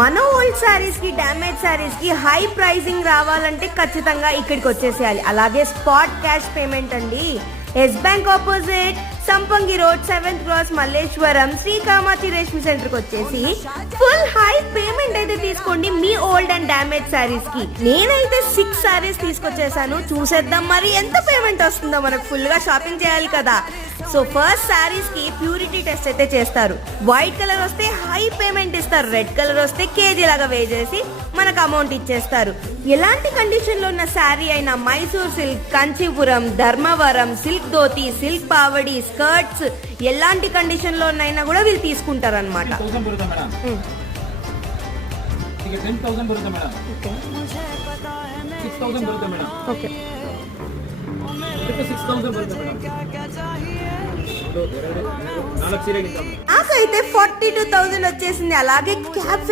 మన ఓల్డ్ శారీస్ కి డ్యామేజ్ శారీస్ కి హై ప్రైసింగ్ రావాలంటే ఖచ్చితంగా ఇక్కడికి వచ్చేసేయాలి. అలాగే స్పాట్ క్యాష్ పేమెంట్ అండి. Yes bank opposite Sampangi road 7th cross Malleswaram Shri Kamakshi Reshmi centre కి వచ్చేసి ఫుల్ హై పేమెంట్ అయితే తీసుకోండి మీ ఓల్డ్ అండ్ డ్యామేజ్ శారీస్ కి. నేనైతే 6 శారీస్ తీసుకొచ్చేసాను. చూసేద్దాం మరి ఎంత పేమెంట్ వస్తుందో. మనకు ఫుల్ గా షాపింగ్ చేయాలి కదా. సో ఫస్ట్ శారీస్ కి ప్యూరిటీ టెస్ట్ అయితే చేస్తారు. వైట్ కలర్ వస్తే హై పేమెంట్ ఇస్తారు, రెడ్ కలర్ వస్తే కేజీ లాగా వేసేసి మనకు అమౌంట్ ఇచ్చేస్తారు. ఎలాంటి కండిషన్ లో ఉన్న శారీ అయినా Mysore silk, Kanchipuram, Dharmavaram, silk dhoti, silk పావడి, స్కర్ట్స్ ఎలాంటి కండిషన్ లో ఉన్నైనా కూడా వీళ్ళు తీసుకుంటారు అనమాట. నాకైతే 42,000 వచ్చేసింది. అలాగే క్యాబ్